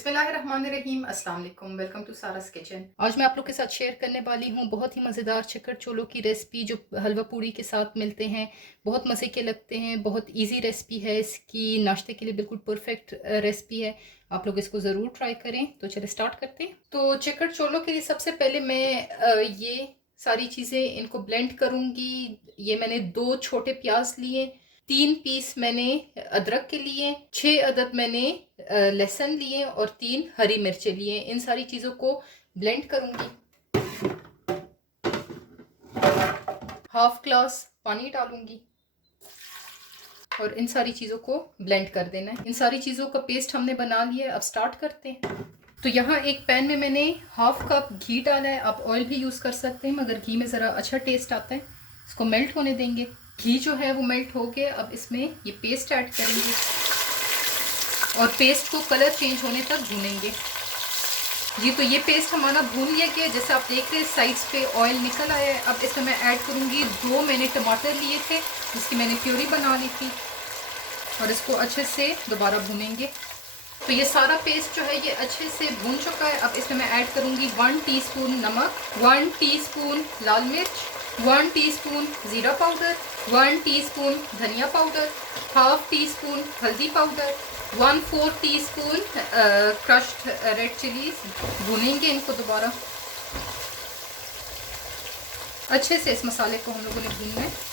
बिस्मिल्लाहिर्रहमानिर्रहीम, अस्सलाम वालेकुम। Welcome to Sara's kitchen. आज मैं आप लोग के साथ शेयर करने वाली हूँ बहुत ही मज़ेदार चिकन चोलो की रेसिपी जो हलवा पूड़ी के साथ मिलते हैं। बहुत मज़े के लगते हैं, बहुत इजी रेसिपी है इसकी, नाश्ते के लिए बिल्कुल परफेक्ट रेसिपी है। आप लोग इसको ज़रूर ट्राई करें। तो चलिए स्टार्ट करते हैं। तो चिकन चोलो के लिए सबसे पहले मैं ये सारी चीज़ें इनको ब्लेंड करूँगी। ये मैंने 2 छोटे प्याज लिए, 3 पीस मैंने अदरक के लिए, 6 अदद मैंने लहसुन लिए और 3 हरी मिर्चें लिए। इन सारी चीज़ों को ब्लेंड करूँगी। हाफ ग्लास पानी डालूंगी और इन सारी चीज़ों को ब्लेंड कर देना है। इन सारी चीज़ों का पेस्ट हमने बना लिया है। अब स्टार्ट करते हैं। तो यहाँ एक पैन में मैंने हाफ कप घी डाला है। आप ऑयल भी यूज़ कर सकते हैं, मगर घी में ज़रा अच्छा टेस्ट आता है। इसको मेल्ट होने देंगे। घी जो है वो मेल्ट हो गया। अब इसमें ये पेस्ट ऐड करेंगे और पेस्ट को कलर चेंज होने तक भूनेंगे। जी, तो ये पेस्ट हमारा भून लिया गया। जैसे आप देख रहे हैं साइड्स पे ऑयल निकल आया है। अब इसमें मैं ऐड करूँगी 2 मैंने टमाटर लिए थे जिसकी मैंने प्यूरी बना ली थी और इसको अच्छे से दोबारा भूनेंगे। तो ये सारा पेस्ट जो है ये अच्छे से भून चुका है। अब इसमें मैं ऐड करूँगी 1 टीस्पून नमक, 1 टीस्पून लाल मिर्च, 1 टीस्पून ज़ीरा पाउडर, 1 टीस्पून धनिया पाउडर, हाफ टी स्पून हल्दी powder, 1/4 teaspoon crushed red chillies. भूनेंगे इनको दोबारा। अच्छे से इस मसाले को हम लोगों ने भूनना है।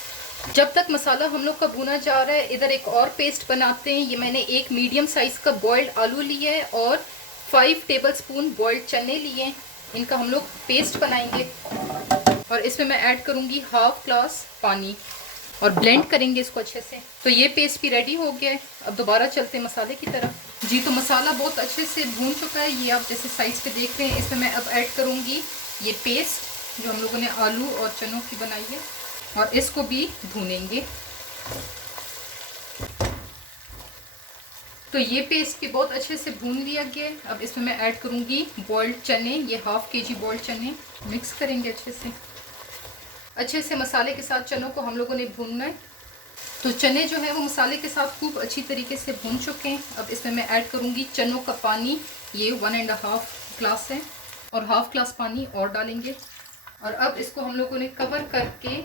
जब तक मसाला हम लोग का भुना जा रहा है, इधर एक और पेस्ट बनाते हैं। ये मैंने एक मीडियम साइज़ का बॉइल्ड आलू लिया है और 5 टेबलस्पून बॉइल्ड चने लिए। इनका हम लोग पेस्ट बनाएंगे और इसमें मैं ऐड करूँगी हाफ ग्लास पानी और ब्लेंड करेंगे इसको अच्छे से। तो ये पेस्ट भी रेडी हो गया है। अब दोबारा चलते हैं मसाले की तरफ। जी, तो मसाला बहुत अच्छे से भून चुका है। ये आप जैसे साइज़ पे देख रहे हैं। इसमें मैं अब ऐड करूँगी ये पेस्ट जो हम लोगों ने आलू और चनों की बनाई है और इसको भी भूनेंगे। तो ये पेस्ट भी बहुत अच्छे से भून लिया गया। अब इसमें मैं ऐड करूँगी बॉइल्ड चने। ये हाफ केजी बॉइल्ड चने। मिक्स करेंगे अच्छे से मसाले के साथ चनों को हम लोगों ने भूनना है। तो चने जो है वो मसाले के साथ खूब अच्छी तरीके से भून चुके हैं। अब इसमें मैं ऐड करूँगी चनों का पानी। ये 1.5 ग्लास है और हाफ ग्लास पानी और डालेंगे और अब इसको हम लोगों ने कवर करके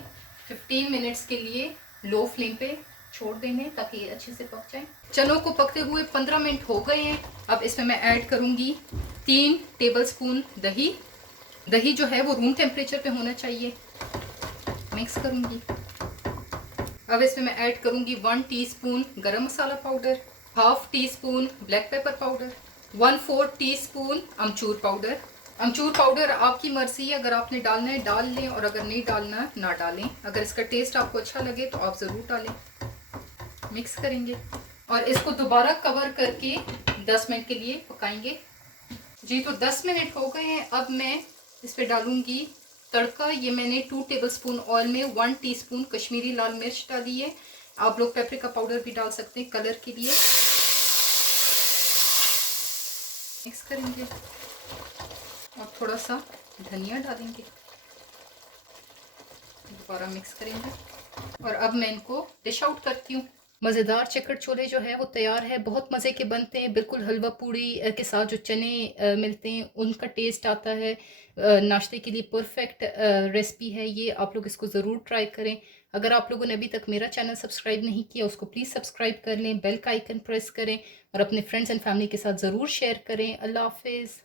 15 मिनट्स के लिए लो फ्लेम पे छोड़ देंगे ताकि ये अच्छे से पक जाए। चनों को पकते हुए 15 मिनट हो गए हैं। अब इसमें मैं ऐड करूँगी 3 टेबलस्पून दही। दही जो है वो रूम टेम्परेचर पे होना चाहिए। मिक्स करूँगी। अब इसमें मैं ऐड करूँगी 1 teaspoon garam masala powder, half teaspoon black pepper powder, 1/4 teaspoon amchur powder. Amchur powder आपकी मर्जी है, अगर आपने डालना है डाल लें और अगर नहीं डालना ना डालें। अगर इसका टेस्ट आपको अच्छा लगे तो आप ज़रूर डालें। मिक्स करेंगे और इसको दोबारा कवर करके 10 मिनट के लिए पकाएंगे। जी, तो 10 मिनट हो गए हैं। अब मैं इस पर डालूँगी तड़का। ये मैंने 2 टेबलस्पून ऑयल में 1 टीस्पून कश्मीरी लाल मिर्च डाली है। आप लोग पेपरिका पाउडर भी डाल सकते हैं कलर के लिए। मिक्स करेंगे और थोड़ा सा धनिया डालेंगे। दोबारा मिक्स करेंगे और अब मैं इनको डिश आउट करती हूँ। मज़ेदार चिकन छोले जो है वो तैयार है। बहुत मज़े के बनते हैं, बिल्कुल हलवा पूड़ी के साथ जो चने मिलते हैं उनका टेस्ट आता है। नाश्ते के लिए परफेक्ट रेसिपी है ये। आप लोग इसको ज़रूर ट्राई करें। अगर आप लोगों ने अभी तक मेरा चैनल सब्सक्राइब नहीं किया उसको प्लीज़ सब्सक्राइब कर लें, बेल का आइकन प्रेस करें और अपने फ्रेंड्स एंड फैमिली के साथ ज़रूर शेयर करें। अल्लाह हाफिज़।